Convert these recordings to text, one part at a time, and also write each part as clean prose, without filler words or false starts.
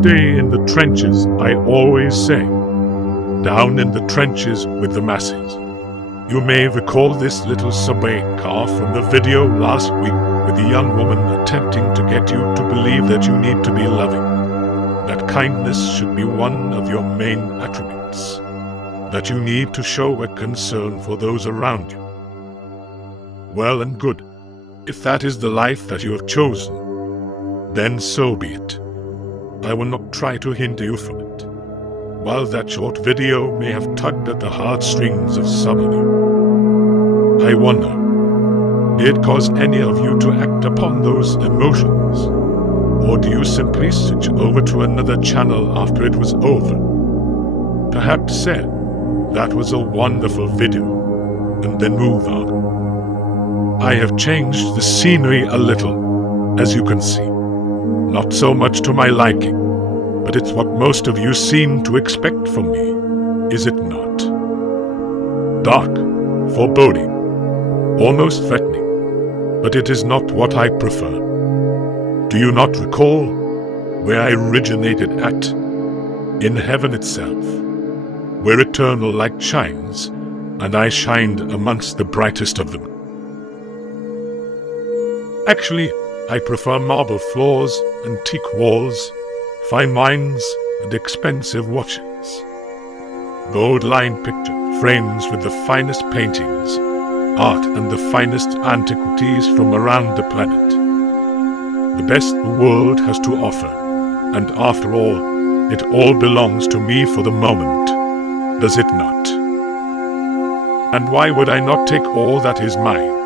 stay in the trenches, I always say. Down in the trenches with the masses. You may recall this little subway car from the video last week with the young woman attempting to get you to believe that you need to be loving. That kindness should be one of your main attributes. That you need to show a concern for those around you. Well and good. If that is the life that you have chosen, then so be it. I will not try to hinder you from it. While that short video may have tugged at the heartstrings of some of you, I wonder, did it cause any of you to act upon those emotions? Or do you simply switch over to another channel after it was over? Perhaps say, that was a wonderful video, and then move on. I have changed the scenery a little, as you can see. Not so much to my liking, but it's what most of you seem to expect from me, is it not? Dark, foreboding, almost threatening, but it is not what I prefer. Do you not recall where I originated at? In heaven itself, where eternal light shines, and I shined amongst the brightest of them. Actually, I prefer marble floors, antique walls, fine wines, and expensive watches. Gold-lined picture frames with the finest paintings, art and the finest antiquities from around the planet. The best the world has to offer, and after all, it all belongs to me for the moment, does it not? And why would I not take all that is mine?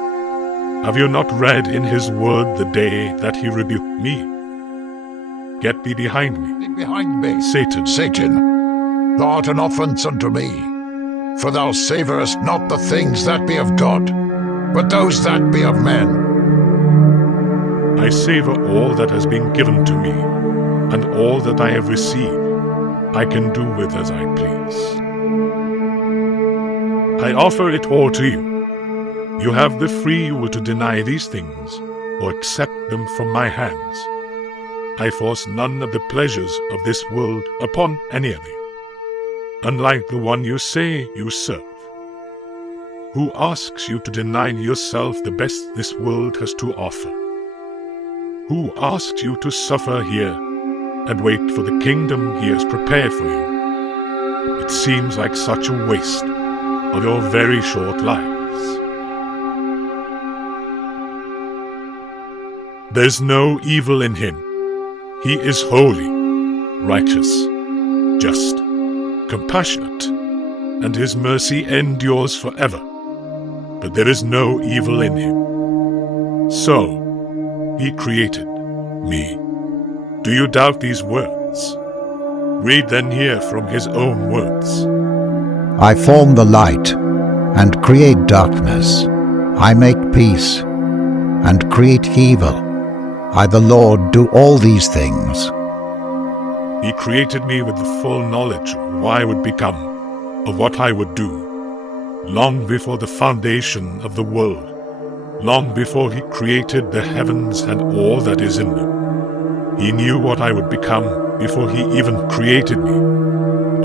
Have you not read in his word the day that he rebuked me? Get thee behind me. Get behind me, Satan. Satan, thou art an offense unto me. For thou savorest not the things that be of God, but those that be of men. I savor all that has been given to me, and all that I have received, I can do with as I please. I offer it all to you. You have the free will to deny these things, or accept them from my hands. I force none of the pleasures of this world upon any of you, unlike the one you say you serve. Who asks you to deny yourself the best this world has to offer? Who asks you to suffer here and wait for the kingdom he has prepared for you? It seems like such a waste of your very short lives. There's no evil in him. He is holy, righteous, just, compassionate, and his mercy endures forever. But there is no evil in him. So, he created me. Do you doubt these words? Read then here from his own words. I form the light and create darkness. I make peace and create evil. I, the Lord, do all these things. He created me with the full knowledge of who I would become, of what I would do, long before the foundation of the world. Long before he created the heavens and all that is in them. He knew what I would become before he even created me,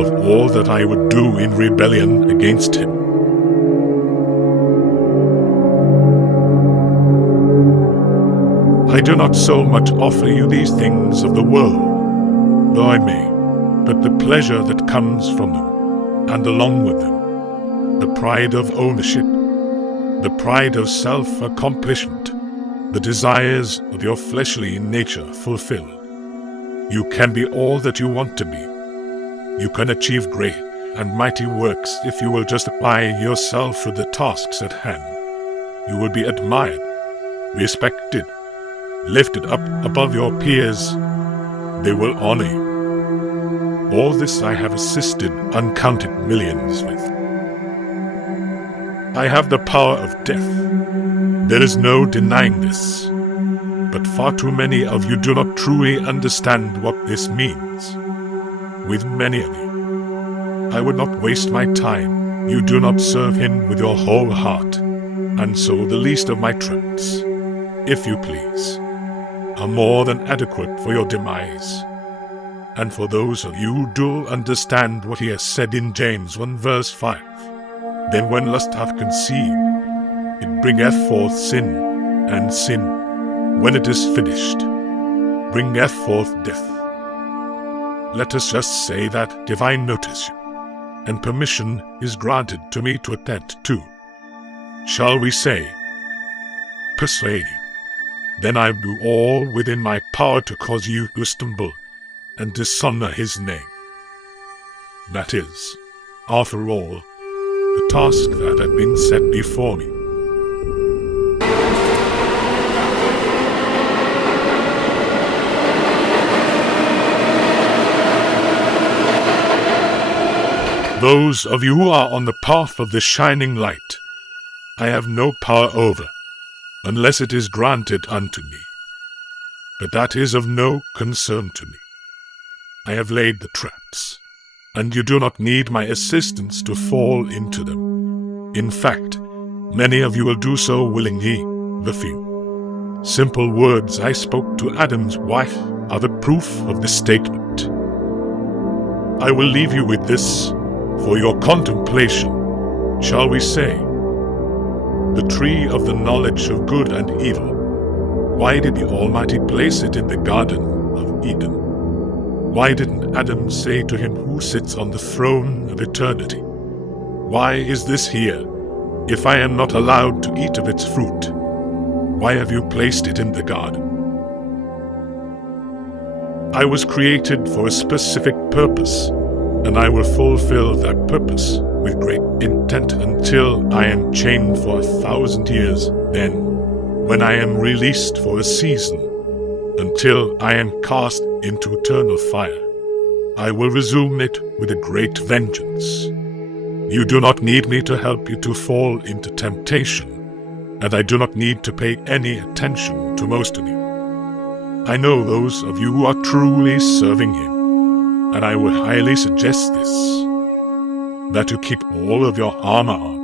of all that I would do in rebellion against him. I do not so much offer you these things of the world, though I may, but the pleasure that comes from them, and along with them, the pride of ownership, the pride of self-accomplishment, the desires of your fleshly nature fulfilled. You can be all that you want to be. You can achieve great and mighty works if you will just apply yourself to the tasks at hand. You will be admired, respected, lifted up above your peers. They will honor you. All this I have assisted uncounted millions with. I have the power of death. There is no denying this. But far too many of you do not truly understand what this means. With many of you, I would not waste my time. You do not serve him with your whole heart. And so the least of my traps, if you please, are more than adequate for your demise. And for those of you who do understand what he has said in James 1 verse 5, then when lust hath conceived, it bringeth forth sin, and sin, when it is finished, bringeth forth death. Let us just say that if I notice you, and permission is granted to me to attend to, shall we say, persuade you, then I do all within my power to cause you to stumble and dishonor his name. That is, after all, the task that had been set before me. Those of you who are on the path of the shining light, I have no power over, unless it is granted unto me. But that is of no concern to me. I have laid the traps, and you do not need my assistance to fall into them. In fact, many of you will do so willingly. The few simple words I spoke to Adam's wife are the proof of this statement. I will leave you with this for your contemplation. Shall we say, the tree of the knowledge of good and evil, why did the Almighty place it in the Garden of Eden? Why didn't Adam say to him who sits on the throne of eternity, why is this here, if I am not allowed to eat of its fruit? Why have you placed it in the garden? I was created for a specific purpose, and I will fulfill that purpose with great intent until I am chained for 1,000 years, then, when I am released for a season, until I am cast into eternal fire, I will resume it with a great vengeance. You do not need me to help you to fall into temptation, and I do not need to pay any attention to most of you. I know those of you who are truly serving him, and I would highly suggest this, that you keep all of your armor on,